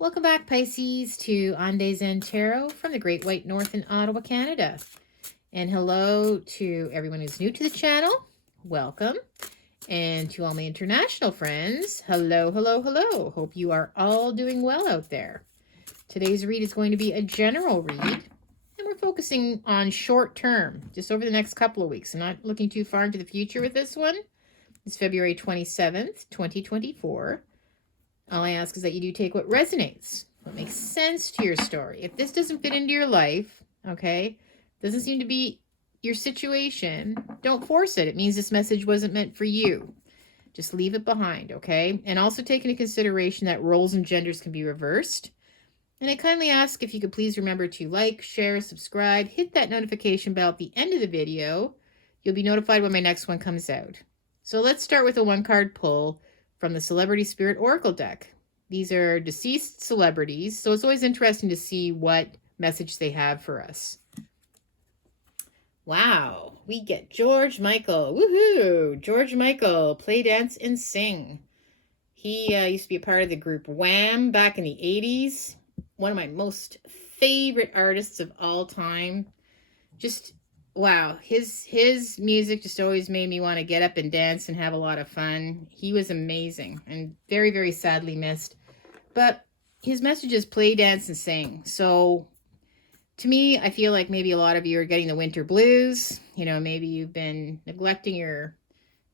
Welcome back, Pisces, to On Days End Tarot from the Great White North in Ottawa, Canada. And hello to everyone who's new to the channel. Welcome. And to all my international friends, hello, hello, hello. Hope you are all doing well out there. Today's read is going to be a general read, and we're focusing on short term, just over the next couple of weeks. I'm not looking too far into the future with this one. It's February 27th, 2024. All I ask is that you do take what resonates, what makes sense to your story. If this doesn't fit into your life, okay, doesn't seem to be your situation, don't force it. It means this message wasn't meant for you. Just leave it behind, okay? And also take into consideration that roles and genders can be reversed. And I kindly ask if you could please remember to like, share, subscribe, hit that notification bell at the end of the video. You'll be notified when my next one comes out. So let's start with a one-card pull from the Celebrity Spirit Oracle deck. These are deceased celebrities, so it's always interesting to see what message they have for us. Wow, we get George Michael. Woohoo! George Michael, play, dance, and sing. He used to be a part of the group Wham back in the 80s. One of my most favorite artists of all time. Just, wow, his music just always made me want to get up and dance and have a lot of fun. He was amazing and very, very sadly missed. But his message is play, dance, and sing. So to me, I feel like maybe a lot of you are getting the winter blues. You know, maybe you've been neglecting your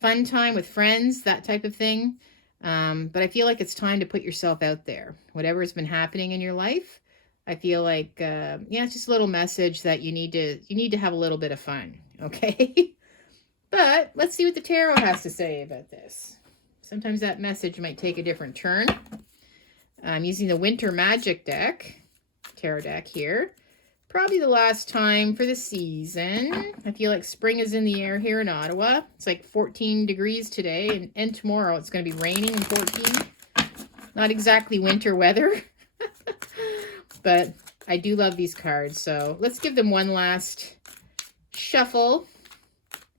fun time with friends, that type of thing. But I feel like it's time to put yourself out there. Whatever has been happening in your life, I feel like, yeah, it's just a little message that you need to have a little bit of fun, okay? But let's see what the tarot has to say about this. Sometimes that message might take a different turn. I'm using the Winter Magic deck, tarot deck here. Probably the last time for the season. I feel like spring is in the air here in Ottawa. It's like 14 degrees today, and tomorrow it's going to be raining and 14. Not exactly winter weather. But I do love these cards, so let's give them one last shuffle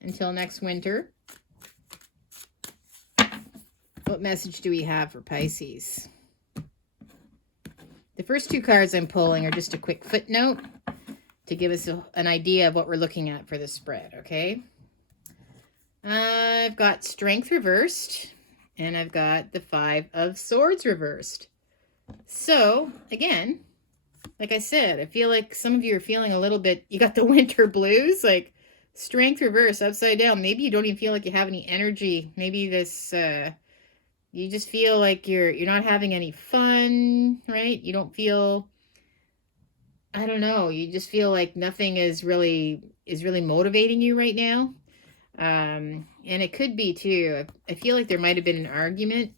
until next winter. What message do we have for Pisces? The first two cards I'm pulling are just a quick footnote to give us an idea of what we're looking at for the spread, okay? I've got Strength reversed, and I've got the Five of Swords reversed. So, again, like I said, I feel like some of you are feeling a little bit, you got the winter blues, like Strength reversed, upside down. Maybe you don't even feel like you have any energy. Maybe this, you just feel like you're not having any fun, right? You don't feel, I don't know, you just feel like nothing is really motivating you right now. And it could be too, I feel like there might have been an argument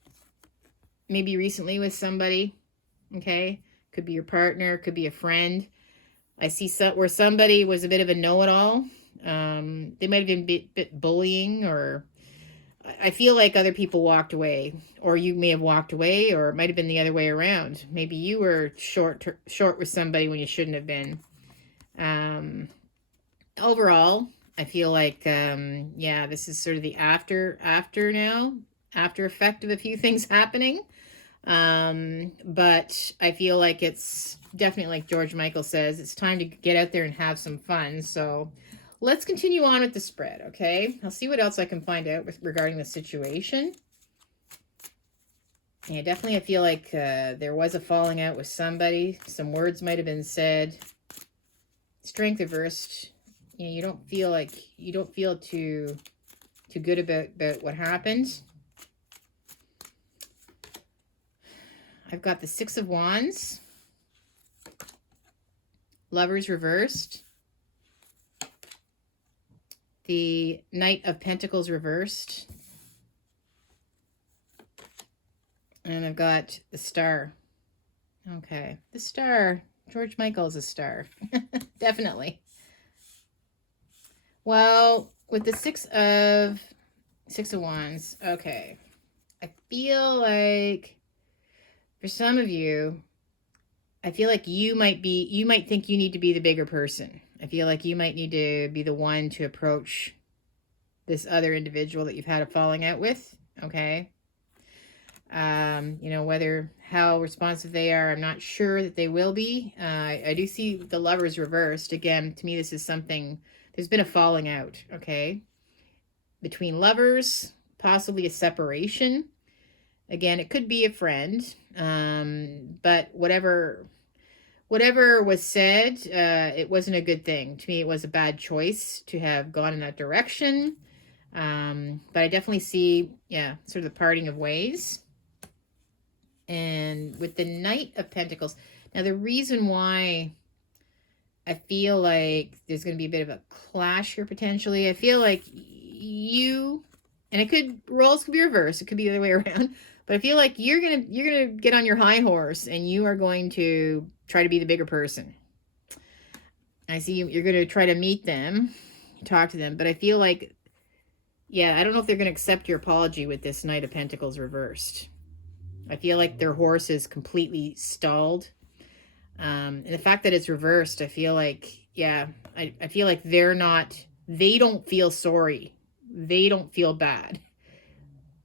maybe recently with somebody, okay? Could be your partner, could be a friend. I see where somebody was a bit of a know-it-all. They might have been a bit bullying, or I feel like other people walked away, or you may have walked away, or it might have been the other way around. Maybe you were short with somebody when you shouldn't have been. Overall, I feel like, yeah, this is sort of the after effect of a few things happening. But I feel like it's definitely, like George Michael says, it's time to get out there and have some fun. So let's continue on with the spread, okay? I'll see what else I can find out regarding the situation. Yeah, definitely I feel like there was a falling out with somebody. Some words might have been said. Strength reversed. Yeah, you don't feel too good about what happened. I've got the Six of Wands, Lovers reversed, the Knight of Pentacles reversed, and I've got the Star. Okay, the Star. George Michael is a star. Definitely. Well, with the Six of Wands, okay. I feel like for some of you, I feel like you might think you need to be the bigger person. I feel like you might need to be the one to approach this other individual that you've had a falling out with, okay? You know, how responsive they are, I'm not sure that they will be. I do see the Lovers reversed. Again, to me, this is something, there's been a falling out, okay? Between lovers, possibly a separation. Again, it could be a friend, but whatever was said, it wasn't a good thing. To me, it was a bad choice to have gone in that direction. But I definitely see, yeah, sort of the parting of ways. And with the Knight of Pentacles, now the reason why I feel like there's going to be a bit of a clash here potentially, I feel like you, and roles could be reversed, it could be the other way around, but I feel like you're gonna get on your high horse and you are going to try to be the bigger person. I see you're going to try to meet them, talk to them, but I feel like, yeah, I don't know if they're going to accept your apology with this Knight of Pentacles reversed. I feel like their horse is completely stalled. And the fact that it's reversed, I feel like, yeah, I feel like they don't feel sorry. They don't feel bad.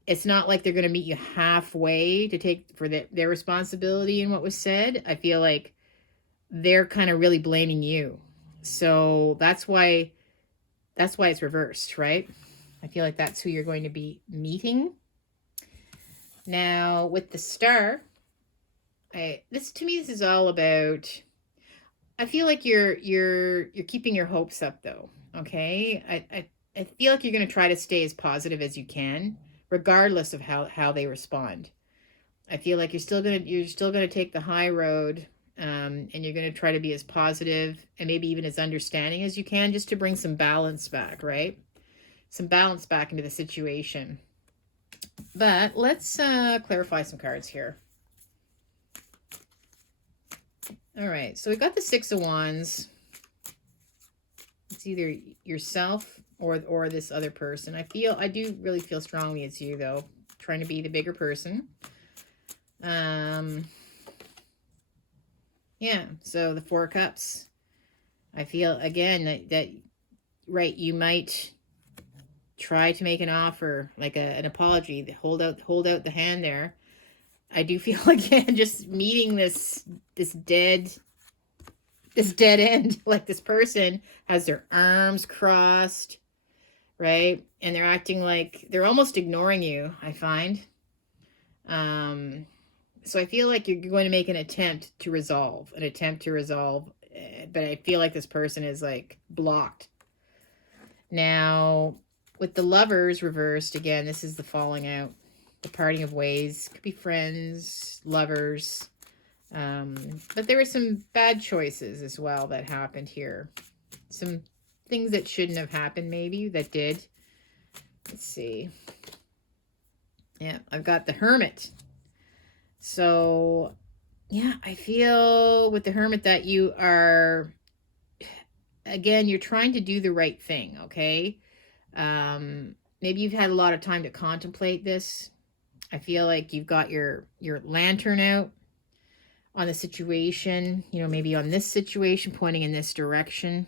It's not like they're going to meet you halfway to take for their responsibility in what was said. I feel like they're kind of really blaming you. So that's why it's reversed, right? I feel like that's who you're going to be meeting. Now, with the Star, this is all about, I feel like you're keeping your hopes up though, okay? I feel like you're going to try to stay as positive as you can, regardless of how they respond. I feel like you're still going to take the high road, and you're going to try to be as positive and maybe even as understanding as you can, just to bring some balance back, right? Some balance back into the situation. But let's clarify some cards here. All right, so we got the Six of Wands. It's either yourself or this other person. I do really feel strongly it's you though, trying to be the bigger person. Yeah, so the Four of Cups. I feel again that right, you might try to make an offer, like an apology, hold out the hand there. I do feel again just meeting this dead end, like this person has their arms crossed, right? And they're acting like they're almost ignoring you, I find. So I feel like you're going to make an attempt to resolve, but I feel like this person is like blocked. Now, with the Lovers reversed, again, this is the falling out, the parting of ways. Could be friends, lovers. But there were some bad choices as well that happened here. Some things that shouldn't have happened, maybe, that did. Let's see. Yeah, I've got the Hermit. So, yeah, I feel with the Hermit that you are, again, you're trying to do the right thing, okay? Maybe you've had a lot of time to contemplate this. I feel like you've got your lantern out on the situation, you know, maybe on this situation, pointing in this direction.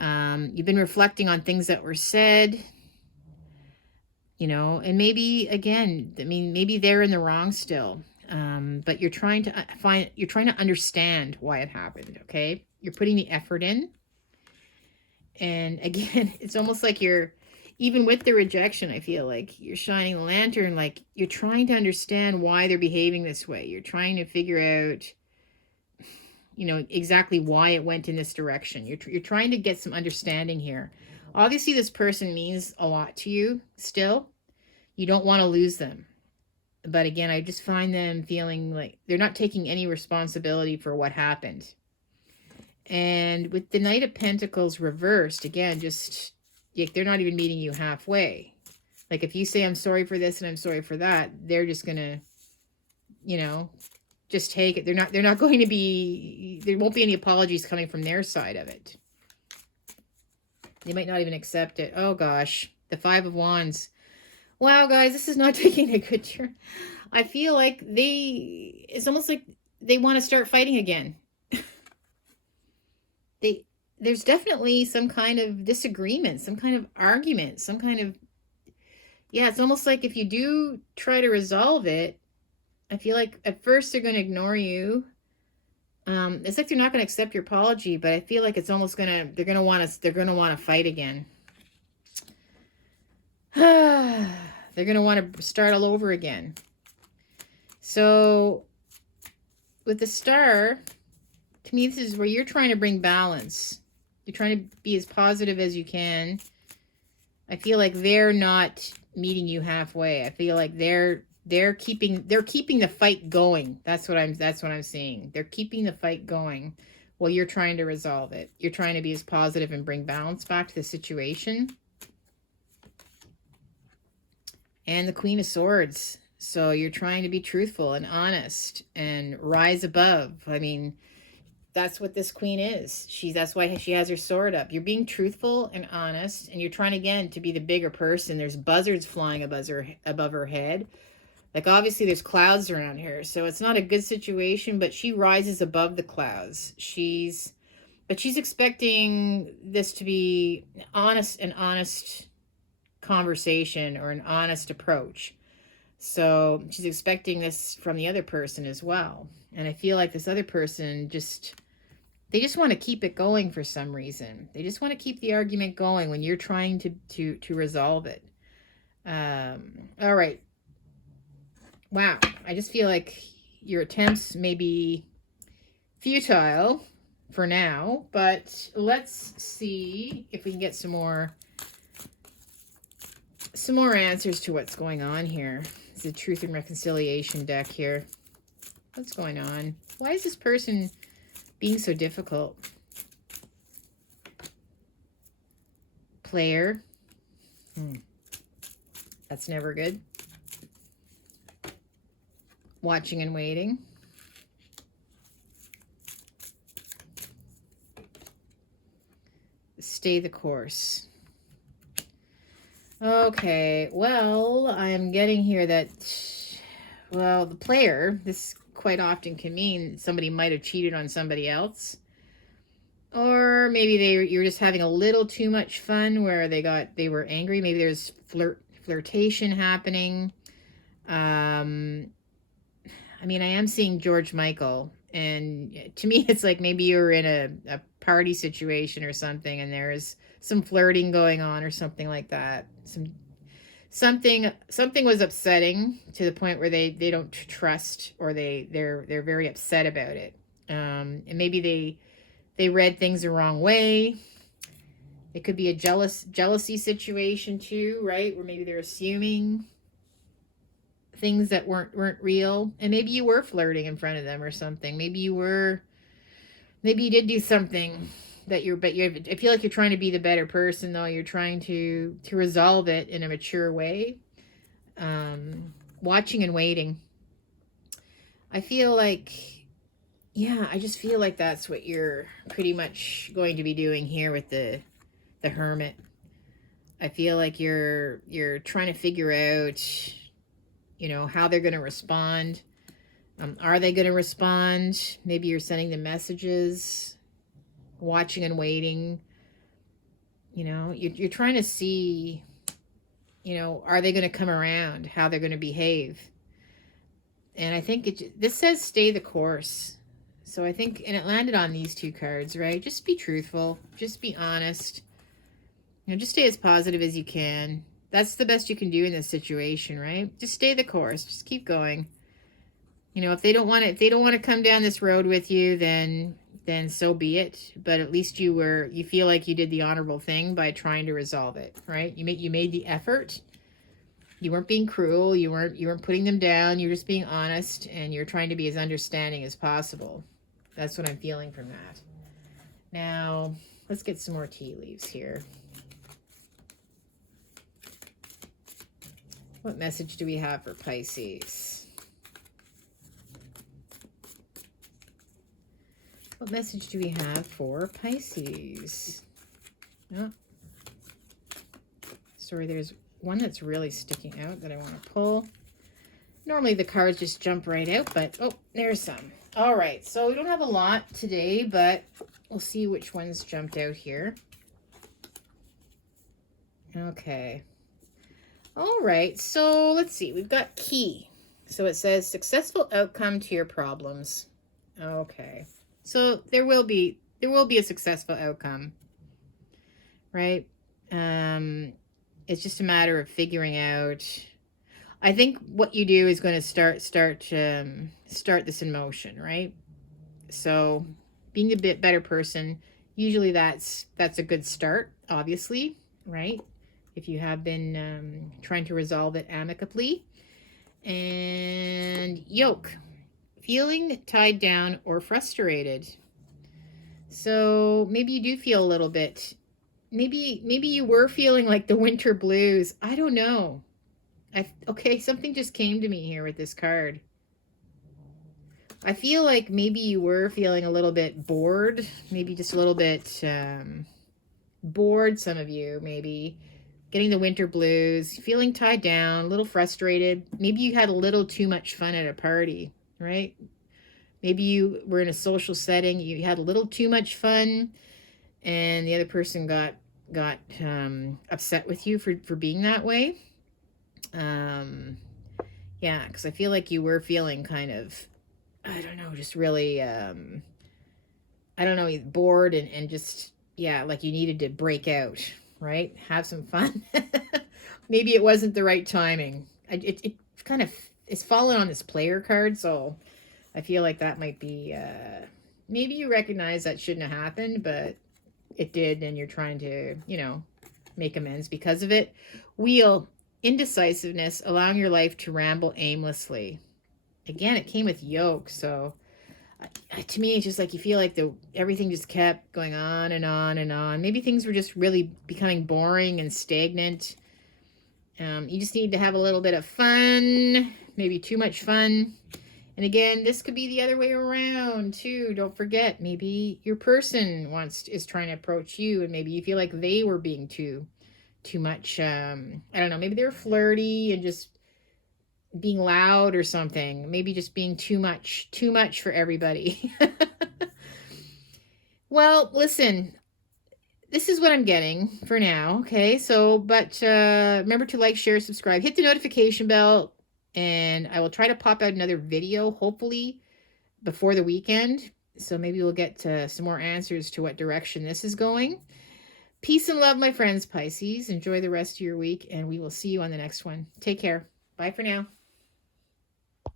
You've been reflecting on things that were said, you know, and maybe, again, I mean, maybe they're in the wrong still. But you're trying to understand why it happened, okay? You're putting the effort in. And again, it's almost like even with the rejection, I feel like you're shining the lantern, like you're trying to understand why they're behaving this way. You're trying to figure out, you know, exactly why it went in this direction. You're trying to get some understanding here. Obviously, this person means a lot to you still. You don't want to lose them. But again, I just find them feeling like they're not taking any responsibility for what happened. And with the Knight of Pentacles reversed, again, just, they're not even meeting you halfway. Like if you say, I'm sorry for this and I'm sorry for that, they're just going to, you know, just take it. They're not going to be, there won't be any apologies coming from their side of it. They might not even accept it. Oh gosh, the Five of Wands. Wow, guys, this is not taking a good turn. I feel like it's almost like they want to start fighting again. There's definitely some kind of disagreement, some kind of argument, some kind of, Yeah, it's almost like if you do try to resolve it, I feel like at first they're going to ignore you. It's like they're not going to accept your apology, but I feel like it's almost they're going to want to fight again. They're going to want to start all over again. So with the Star, to me, this is where you're trying to bring balance. You're trying to be as positive as you can. I feel like they're not meeting you halfway. I feel like they're keeping the fight going. That's what I'm seeing. They're keeping the fight going while you're trying to resolve it. You're trying to be as positive and bring balance back to the situation. And the Queen of Swords. So you're trying to be truthful and honest and rise above. I mean, that's what this queen is. That's why she has her sword up. You're being truthful and honest, and you're trying again to be the bigger person. There's buzzards flying above her head. Like obviously there's clouds around her, so it's not a good situation, but she rises above the clouds. She's expecting this to be an honest conversation or an honest approach. So she's expecting this from the other person as well. And I feel like this other person they just want to keep it going for some reason. They just want to keep the argument going when you're trying to resolve it. All right. Wow. I just feel like your attempts may be futile for now, but let's see if we can get some more answers to what's going on here. It's a Truth and Reconciliation deck here. What's going on? Why is this person being so difficult? Player. That's never good. Watching and waiting. Stay the course. Okay, well, I'm getting here that, well, the player, this quite often can mean somebody might have cheated on somebody else. Or maybe you were just having a little too much fun where they were angry. Maybe there's flirtation happening. I mean, I am seeing George Michael, and to me it's like maybe you were in a party situation or something, and there's some flirting going on or something like that. Something was upsetting to the point where they don't trust, or they're very upset about it. And maybe they read things the wrong way. It could be a jealousy situation too, right? Where maybe they're assuming things that weren't real, and maybe you were flirting in front of them or something. Maybe you did do something that I feel like you're trying to be the better person, though. You're trying to resolve it in a mature way. Watching and waiting. I feel like, yeah, I just feel like that's what you're pretty much going to be doing here with the Hermit. I feel like you're trying to figure out, how they're going to respond. Are they going to respond? Maybe you're sending them messages. Watching and waiting. You're trying to see, are they going to come around? How they're going to behave? And I think this says stay the course. So I think, and it landed on these two cards, right? Just be truthful. Just be honest. Just stay as positive as you can. That's the best you can do in this situation, right? Just stay the course. Just keep going. If they don't want to come down this road with you, then so be it. But at least you feel like you did the honorable thing by trying to resolve it, right? You made the effort. You weren't being cruel. You weren't putting them down. You're just being honest, and you're trying to be as understanding as possible. That's what I'm feeling from that. Now, let's get some more tea leaves here. What message do we have for Pisces? What message do we have for Pisces? Oh. Sorry, there's one that's really sticking out that I want to pull. Normally the cards just jump right out, but oh, there's some. All right, so we don't have a lot today, but we'll see which ones jumped out here. Okay. All right, so let's see. We've got key. So it says successful outcome to your problems. Okay. So there will be a successful outcome, right? It's just a matter of figuring out. I think what you do is going to start this in motion, right? So being a bit better person, usually that's a good start, obviously, right? If you have been trying to resolve it amicably. And yoke, feeling tied down or frustrated. So maybe you do feel a little bit, maybe you were feeling like the winter blues. I don't know. Okay, something just came to me here with this card. I feel like maybe you were feeling a little bit bored, maybe just a little bit bored, some of you, maybe getting the winter blues, feeling tied down, a little frustrated. Maybe you had a little too much fun at a party, right? Maybe you were in a social setting, you had a little too much fun, and the other person got upset with you for being that way. Yeah, because I feel like you were feeling kind of, I don't know, just really, I don't know, bored and just, yeah, like you needed to break out, right? Have some fun. Maybe it wasn't the right timing. It kind of is fallen on this player card, so I feel like that might be, maybe you recognize that shouldn't have happened, but it did, and you're trying to, make amends because of it. Wheel, indecisiveness, allowing your life to ramble aimlessly. Again, it came with yoke, so to me, it's just like you feel like everything just kept going on and on and on. Maybe things were just really becoming boring and stagnant. You just need to have a little bit of fun, maybe too much fun. And again, this could be the other way around too. Don't forget, maybe your person is trying to approach you, and maybe you feel like they were being too much. I don't know. Maybe they were flirty and just being loud or something. Maybe just being too much for everybody. Well, listen, this is what I'm getting for now. Okay, so but remember to like, share, subscribe, hit the notification bell. And I will try to pop out another video, hopefully, before the weekend. So maybe we'll get to some more answers to what direction this is going. Peace and love, my friends, Pisces. Enjoy the rest of your week, and we will see you on the next one. Take care. Bye for now.